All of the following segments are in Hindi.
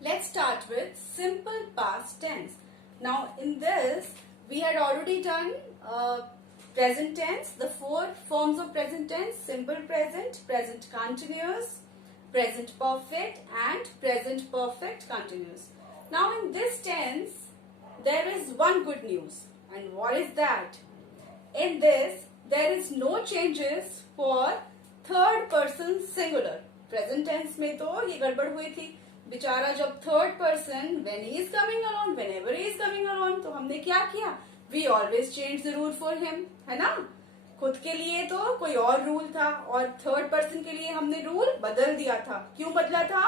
Let's start with simple past tense. Now in this we had already done present tense, the four forms of present tense: simple present, present continuous, present perfect and present perfect continuous. Now in this tense there is one good news, and what is that? In this there is no changes for third person singular. Present tense में तो ये गड़बड़ हुई थी बेचारा, जब third person when he is coming alone, whenever he is coming alone, तो हमने क्या किया? We always change the rule for him, है ना? खुद के लिए तो कोई और रूल था और थर्ड पर्सन के लिए हमने रूल बदल दिया था. क्यों बदला था?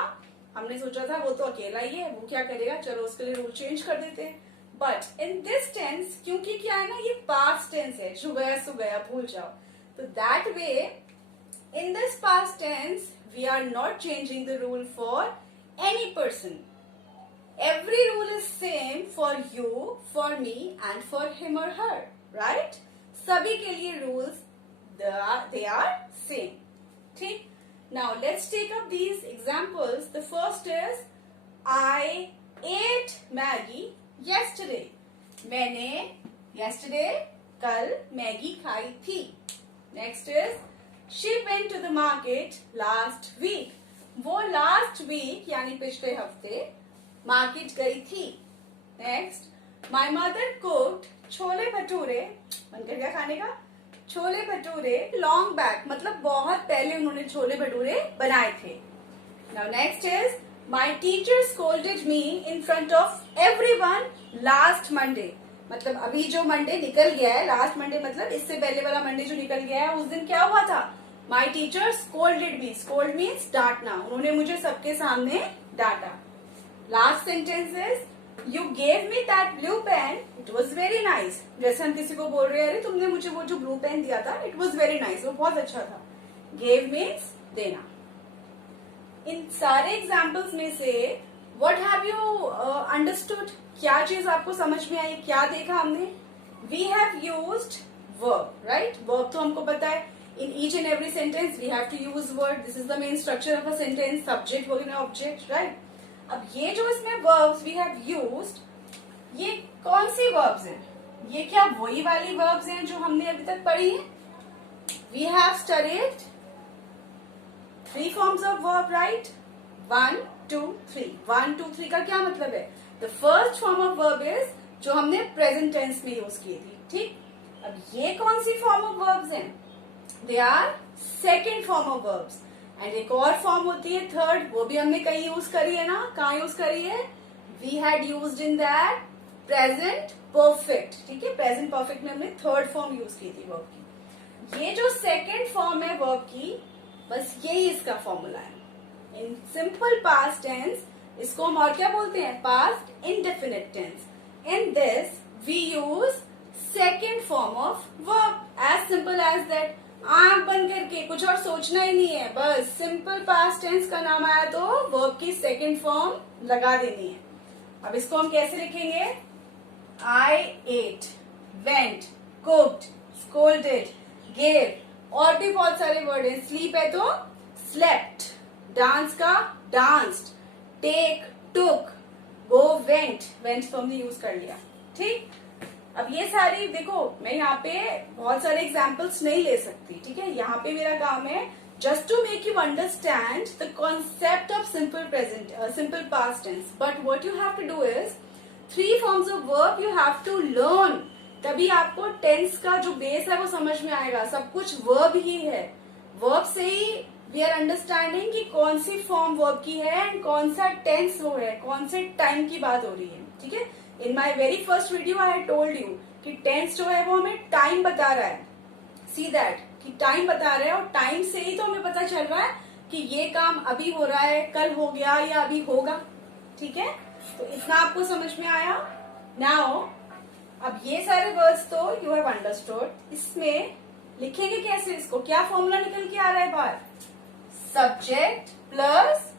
हमने सोचा था वो तो अकेला ही है, वो क्या करेगा, चलो उसके लिए रूल चेंज कर देते हैं. बट इन दिस टेंस, क्योंकि क्या है ना, ये पास्ट टेंस है, जो गया सो गया, भूल जाओ. तो that way in this past tense we are not changing the rule for any person. Every rule is same for you, for me and for him or her, right? सभी के लिए rules they are same. ठीक? Now let's take up these examples. The first is I ate Maggie yesterday. मैंने yesterday कल मैगी खाई थी. Next is she went to the market last week. वो लास्ट वीक यानी पिछले हफ्ते मार्केट गई थी. Next my mother cooked chole bhature, मन कर गया खाने का, छोले भटूरे लॉन्ग बैक, मतलब बहुत पहले उन्होंने छोले भटूरे बनाए थे. Now next is my teacher scolded me in front of everyone last Monday. मतलब अभी जो मंडे निकल गया है, लास्ट मंडे मतलब इससे पहले वाला मंडे जो निकल गया है, उस दिन क्या हुआ था? My teacher scolded me. Scold means डांटना. उन्होंने मुझे सबके सामने डांटा. Last sentence is you gave me that blue pen. It was very nice. जैसे हम किसी को बोल रहे हैं, अरे तुमने मुझे वो जो ब्लू पेन दिया था, it was very nice. वो बहुत अच्छा था. Gave means देना. इन सारे एग्जाम्पल्स में से what have you understood? क्या चीज आपको समझ में आई? क्या देखा हमने? We have used verb, right? Verb तो हमको पता है. In each and every sentence we have to use word. This is the main structure of a sentence. Subject, verb and object, right? अब ये जो इसमें verbs we have used, ये कौन सी verbs हैं? ये क्या वही वाली verbs हैं जो हमने अभी तक पढ़ी हैं? We have studied 3 forms of verb, right? 1, 2, 3. 1, 2, 3 का क्या मतलब है? The first form of verb is जो हमने present tense में यूज की थी. ठीक? अब ये कौन सी form of verbs हैं? They are second form of verbs. And एक और फॉर्म होती है थर्ड, वो भी हमने कहीं यूज करी है ना. कहाँ यूज करी है? We had used in that present perfect. ठीक है, प्रेजेंट परफेक्ट में हमने थर्ड फॉर्म यूज की थी वर्ब की. ये जो सेकेंड फॉर्म है वर्ब की, बस यही इसका फॉर्मूला है. इन सिंपल पास्ट टेंस इसको हम और क्या बोलते हैं? Past indefinite tense. In this we use second form of verb. As simple as that. आंख बंद करके कुछ और सोचना ही नहीं है, बस सिंपल पास्ट टेंस का नाम आया तो वर्ब की सेकेंड फॉर्म लगा देनी है. अब इसको हम कैसे लिखेंगे? I ate, went, cooked, scolded, gave, और भी बहुत सारे वर्ड हैं. स्लीप है तो स्लेप्ट, डांस का danced, take took, go went, went तो हमने यूज कर लिया. ठीक. अब ये सारी देखो, मैं यहाँ पे बहुत सारे एग्जाम्पल्स नहीं ले सकती. ठीक है, यहाँ पे मेरा काम है just to make you understand the concept of simple present simple past tense. But what you have to do is 3 forms of verb you have to learn. तभी आपको टेंस का जो बेस है वो समझ में आएगा. सब कुछ वर्ब ही है. वर्ब से ही वी आर अंडरस्टैंडिंग कि कौन सी फॉर्म वर्ब की है एंड कौन सा टेंस वो है, कौन से टाइम की बात हो रही है. ठीक है, in my very first video I had told you कि टेंस जो है वो हमें टाइम बता रहा है. सी दैट कि टाइम बता रहा है, और टाइम से ही तो हमें पता चल रहा है कि ये काम अभी हो रहा है, कल हो गया या अभी होगा. ठीक है, तो इतना आपको समझ में आया. नाउ अब ये सारे वर्ड्स तो यू हैव अंडरस्टूड. इसमें लिखेंगे कैसे इसको? क्या फॉर्मूला निकल के आ रहा है बाहर? सब्जेक्ट प्लस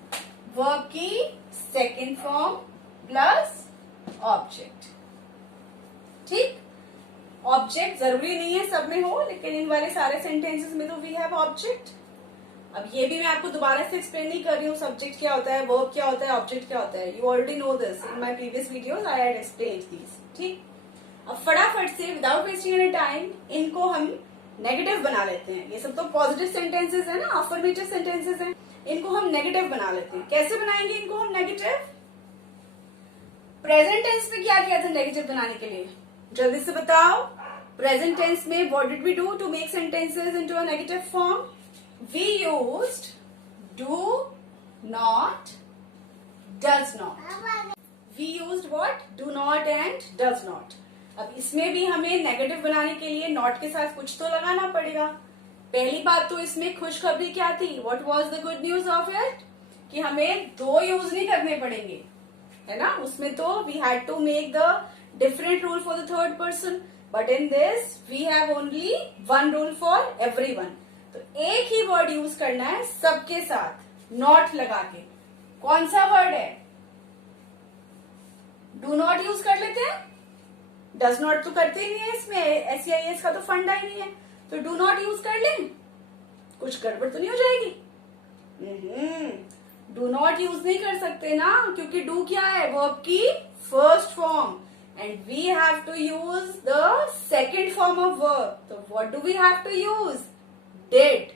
वर्ब की सेकेंड फॉर्म प्लस ऑब्जेक्ट. ठीक. ऑब्जेक्ट जरूरी नहीं है सब में हो, लेकिन इन वाले सारे सेंटेंसेस में तो वी हैव ऑब्जेक्ट. अब ये भी मैं आपको दोबारा से एक्सप्लेन नहीं कर रही हूँ, सब्जेक्ट क्या होता है, वर्ब क्या होता है, ऑब्जेक्ट क्या होता है. You already know this in my previous videos, I had explained this. ठीक. अब फटाफट से विदाउट वेस्टिंग एनी टाइम इनको हम नेगेटिव बना लेते हैं. ये सब तो पॉजिटिव सेंटेंसेस है ना, अफर्मेटिव सेंटेंसेस हैं. इनको हम नेगेटिव बना लेते हैं. कैसे बनाएंगे इनको हम नेगेटिव? प्रेजेंट टेंस में क्या किया था नेगेटिव बनाने के लिए? जल्दी से बताओ. प्रेजेंट टेंस में what did we do to make sentences into a negative form? We used do not, does not. We used what? Do not and does not. अब इसमें भी हमें नेगेटिव बनाने के लिए नॉट के साथ कुछ तो लगाना पड़ेगा. पहली बात तो इसमें खुशखबरी क्या थी? What was the good news of it? कि हमें दो यूज नहीं करने पड़ेंगे, है ना. उसमें तो we had to make the different rule for the third person, but in this we have only one rule for everyone. तो एक ही वर्ड यूज करना है सबके साथ, नॉट लगा के. कौन सा वर्ड है? डू नॉट यूज कर लेते हैं. डज नॉट तो करते ही नहीं है इसमें, एसईआईएस का तो फंडा ही नहीं है. तो डू नॉट यूज कर लें, कुछ गड़बड़ तो नहीं हो जाएगी. डू नॉट यूज नहीं कर सकते ना, क्योंकि डू क्या है? वर्ब की first form, and we have to use the second form of verb. तो what do we have to use? Did.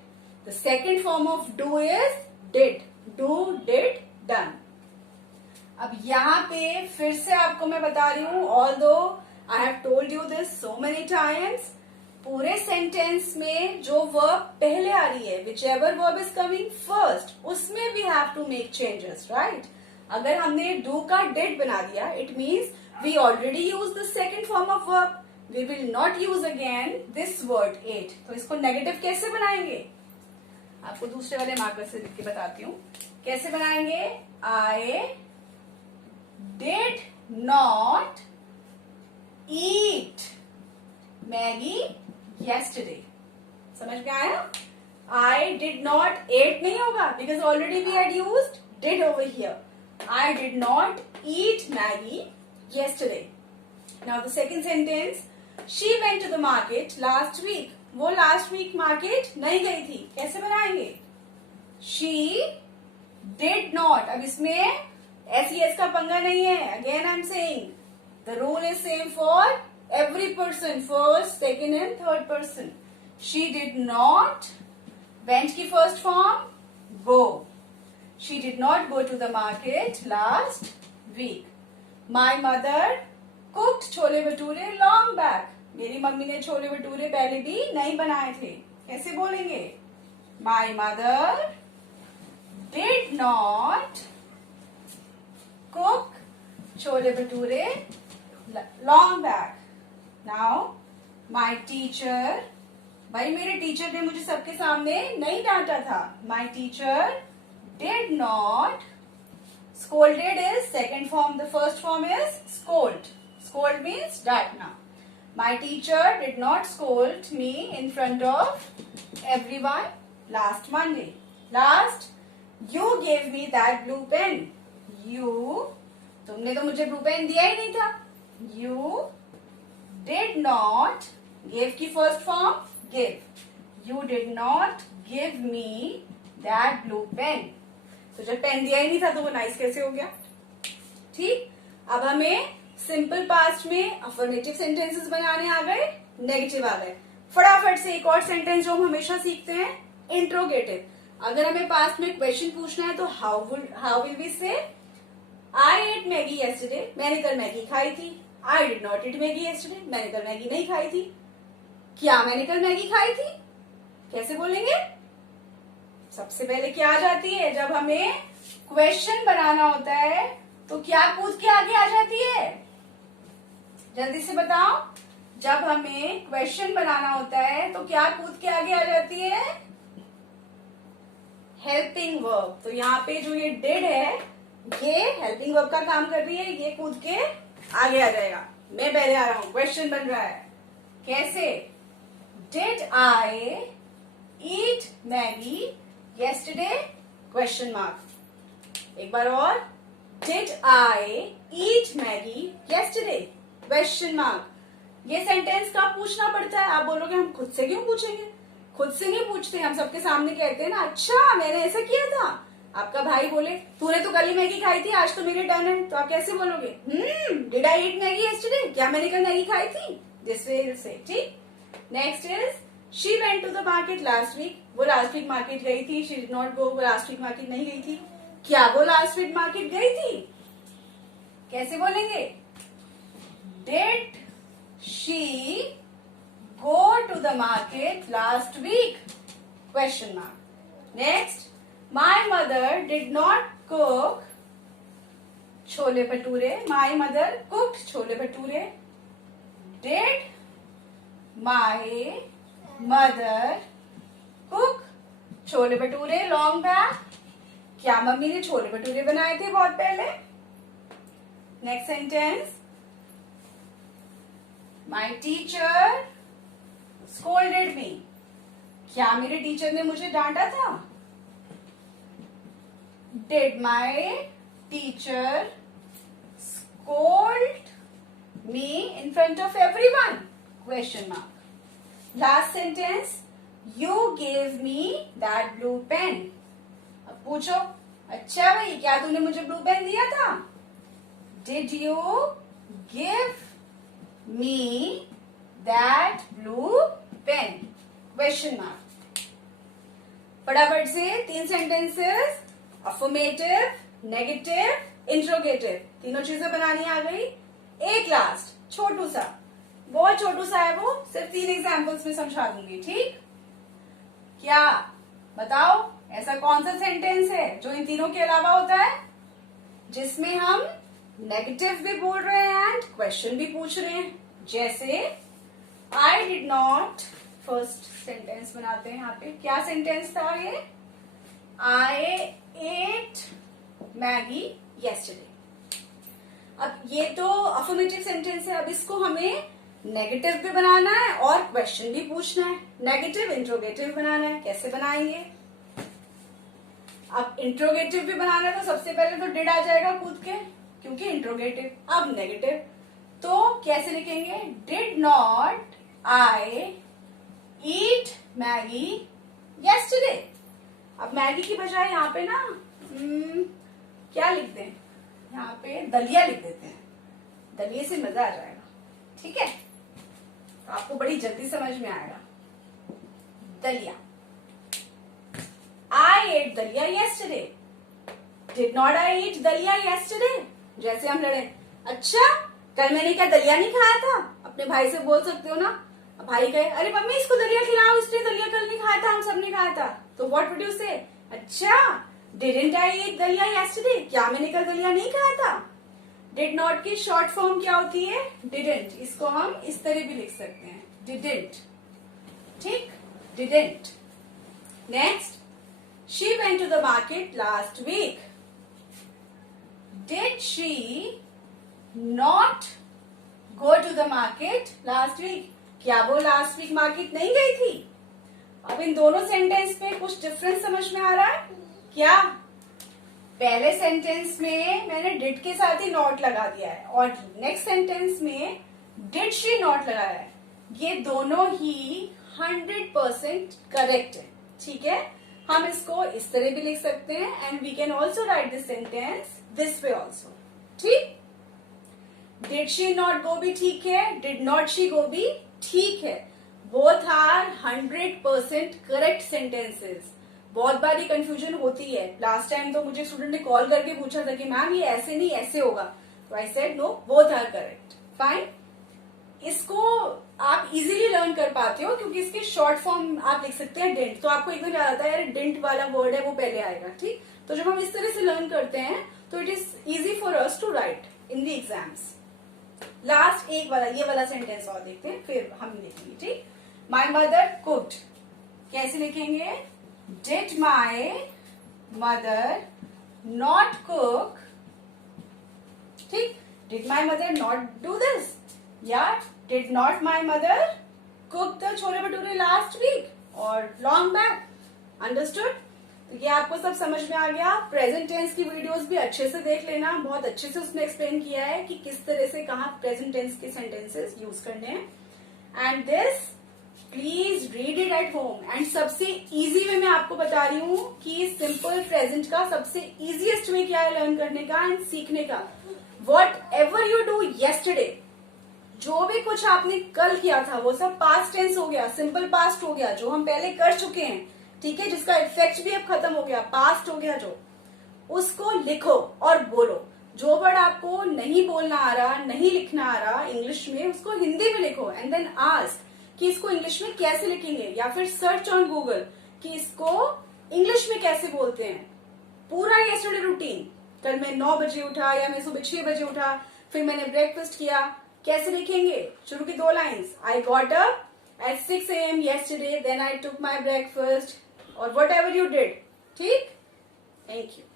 The second form of do is did. Do, did, done. अब यहाँ पे फिर से आपको मैं बता रही हूं, although I have told you this so many times, पूरे सेंटेंस में जो वर्ब पहले आ रही है, whichever verb is coming first, उसमें we have to make changes, right. अगर हमने डू का डिड बना दिया, it means we already use the second form of verb. We will not use again this word it. तो इसको नेगेटिव कैसे बनाएंगे? आपको दूसरे वाले मार्कर से लिख के बताती हूँ कैसे बनाएंगे. I did not eat Maggi yesterday. समझ में आया? I did not ate नहीं होगा, because already we had used did over here. I did not eat Maggie yesterday. Now the second sentence, she went to the market last week. वो last week market नहीं गई थी. कैसे बनाएंगे? She did not. अब इसमें SES का पंगा नहीं है. Again I'm saying the rule is same for every person, first, second and third person. She did not. Went की first form go. She did not go to the market last week. My mother cooked chole bhature long back. मेरी मम्मी ने छोले भटूरे पहले भी नहीं बनाए थे. कैसे बोलेंगे? My mother did not cook chole bhature long back. Now my teacher, भाई मेरे टीचर ने मुझे सबके सामने नहीं डांटा था. My teacher did not. Scolded is second form, the first form is scold. Scold means डांटना. My teacher did not scold me in front of everyone last Monday. Last, you gave me that blue pen. You, तुमने तो मुझे ब्लू पेन दिया ही नहीं था. यू did not, gave की first form give. You did not give me that blue pen. तो जब पेन दिया ही नहीं था तो वो नाइस कैसे हो गया? ठीक. अब हमें सिंपल पास्ट में अफर्मेटिव सेंटेंसेस बनाने आ गए, नेगेटिव आ गए. फटाफट से एक और सेंटेंस जो हम हमेशा सीखते हैं, इंट्रोगेटिव. अगर हमें पास्ट में क्वेश्चन पूछना है तो हाउ विल वी से? आई एट मैगी yesterday. मैंने कल मैगी खाई थी. I did not eat Maggie yesterday. मैंने कल मैगी नहीं खाई थी. क्या मैंने कल मैगी खाई थी? कैसे बोलेंगे? सबसे पहले क्या आ जाती है? जब हमें क्वेश्चन बनाना होता है तो क्या कूद के आगे आ जाती है? जल्दी से बताओ. जब हमें क्वेश्चन बनाना होता है तो क्या कूद के आगे आ जाती है? Helping verb. तो यहाँ पे जो ये डिड है, ये हेल्पिंग वर्ब का काम कर रही है. ये कूद के आगे आ जाएगा. मैं पहले आ रहा हूं, क्वेश्चन बन रहा है. कैसे? Did I eat Maggi yesterday? Question mark. एक बार और. Did I eat Maggi yesterday? Question mark. ये सेंटेंस का पूछना पड़ता है. आप बोलोगे हम खुद से क्यों पूछेंगे? खुद से नहीं पूछते, हम सबके सामने कहते हैं ना, अच्छा मैंने ऐसा किया था। आपका भाई बोले तूने तो कल ही मैगी खाई थी, आज तो मेरी टर्न है, तो आप कैसे बोलोगे? Did I eat Maggi yesterday? क्या मैंने कल मैगी खाई थी? दिस वे यू से, ठीक। Next is she went to the market last week. वो लास्ट वीक मार्केट गई थी। शी डिड नॉट गो, वो लास्ट वीक मार्केट नहीं गई थी। क्या वो लास्ट वीक मार्केट गई थी? कैसे बोलेंगे? Did she go to the market last week? Question mark. Next, my mother did not cook chole bhature. My mother cooked chole bhature. Did my mother cook chole bhature long back? क्या मम्मी ने छोले भटूरे बनाए थे बहुत पहले? Next sentence. My teacher scolded me. क्या मेरे टीचर ने मुझे डांटा था? Did my teacher scold me in front of everyone? Question mark. Last sentence. You gave me that blue pen. अब पूछो, अच्छा भाई क्या तूने मुझे ब्लू पेन दिया था? Did you give me that blue pen? Question mark. फटाफट से 3 सेंटेंसेस, अफर्मेटिव, नेगेटिव, इंट्रोगेटिव, तीनों चीजें बनानी आ गई। एक लास्ट छोटू सा, बहुत छोटू सा है वो, सिर्फ 3 एग्जाम्पल्स में समझा दूंगी, ठीक? क्या बताओ, ऐसा कौन सा सेंटेंस है जो इन तीनों के अलावा होता है, जिसमें हम नेगेटिव भी बोल रहे हैं एंड क्वेश्चन भी पूछ रहे हैं? जैसे I did not, first sentence बनाते हैं यहाँ पे। क्या सेंटेंस था ये? आई एट मैगी येस्टरडे। अब ये तो अफर्मेटिव सेंटेंस है। अब इसको हमें नेगेटिव भी बनाना है और क्वेश्चन भी पूछना है। नेगेटिव इंट्रोगेटिव बनाना है। कैसे बनाएंगे? अब इंट्रोगेटिव भी बनाना है तो सबसे पहले तो डिड आ जाएगा कूद के, क्योंकि इंट्रोगेटिव। अब नेगेटिव तो कैसे लिखेंगे? Did not I eat Maggi yesterday. अब मैगी की बजाय यहाँ पे ना क्या लिख दें? यहाँ पे दलिया लिख देते हैं। दलिये से मजा आ जाएगा, ठीक है? तो आपको बड़ी जल्दी समझ में आएगा। दलिया। आई एट दलिया येस्टरडे। डिड नॉट आई ईट दलिया येस्टरडे। जैसे हम लड़े, अच्छा कल मैंने क्या दलिया नहीं खाया था? अपने भाई से बोल सकते हो ना। भाई कहे अरे मम्मी इसको दलिया खिलाओ, इसने दलिया कल नहीं खाया था, हम सब ने खाया था। तो व्हाट वुड यू से? अच्छा डिडंट आई ईट दलिया येस्टरडे। क्या मैंने कल दलिया नहीं खाया था? डिड नॉट की शॉर्ट फॉर्म क्या होती है? डिडंट। इसको हम इस तरह भी लिख सकते हैं, डिडंट, ठीक? Didn't. Next, she went to the market last week. Did she not go to the market last week? क्या वो लास्ट वीक मार्केट नहीं गई थी? अब इन दोनों सेंटेंस में कुछ डिफरेंस समझ में आ रहा है क्या? पहले सेंटेंस में मैंने डिड के साथ ही नॉट लगा दिया है और नेक्स्ट सेंटेंस में डिड शी नॉट लगाया है। ये दोनों ही 100% करेक्ट है, ठीक है? हम इसको इस तरह भी लिख सकते हैं and we can also write this sentence this way also, ठीक? डिड शी नॉट गो भी ठीक है, डिड नॉट शी गो भी ठीक है। Both are 100% correct sentences. बहुत बार ये कंफ्यूजन होती है। लास्ट टाइम तो मुझे स्टूडेंट ने कॉल करके पूछा था कि मैम ये ऐसे नहीं ऐसे होगा, तो I said no, both are correct, fine. इसको आप इजीली लर्न कर पाते हो क्योंकि इसके शॉर्ट फॉर्म आप लिख सकते हैं डिंट, तो आपको एकदम याद आता है यार डिंट वाला वर्ड है वो पहले आएगा, ठीक? तो जब हम इस तरह से लर्न करते हैं तो it is easy for us to write in the exams. Last एक वाला, ये वाला सेंटेंस और देखते हैं, फिर हम लिखेंगे, ठीक? My mother cooked. कैसे लिखेंगे? Did my mother not cook, ठीक? Did my mother not do this, या did not my mother cook the chole bhature last week और लॉन्ग बैक। अंडरस्टूड? तो ये आपको सब समझ में आ गया। प्रेजेंट टेंस की वीडियोस भी अच्छे से देख लेना, बहुत अच्छे से उसमें एक्सप्लेन किया है कि किस तरह से कहाँ प्रेजेंट टेंस के सेंटेंसेस यूज करने हैं। And this please read it at home. And सबसे इजी वे मैं आपको बता रही हूँ कि सिंपल प्रेजेंट का सबसे इजीएस्ट वे क्या है लर्न करने का एंड सीखने का। What ever you do yesterday, जो भी कुछ आपने कल किया था वो सब पास्ट टेंस हो गया, सिंपल पास्ट हो गया, जो हम पहले कर चुके हैं, ठीक है, जिसका इफेक्ट भी अब खत्म हो गया, पास्ट हो गया जो, उसको लिखो और बोलो। जो वर्ड आपको नहीं बोलना आ रहा, नहीं लिखना आ रहा इंग्लिश में, उसको हिंदी में लिखो एंड देन आस्क कि इसको इंग्लिश में कैसे लिखेंगे, या फिर सर्च ऑन गूगल कि इसको इंग्लिश में कैसे बोलते हैं। पूरा येस्टरडे रूटीन, कल मैं 9 बजे उठा या मैं सुबह 6 बजे उठा, फिर मैंने ब्रेकफास्ट किया, कैसे लिखेंगे? शुरू की 2 lines, I got up at 6 AM yesterday, then I took my breakfast, or whatever you did, ठीक? Thank you.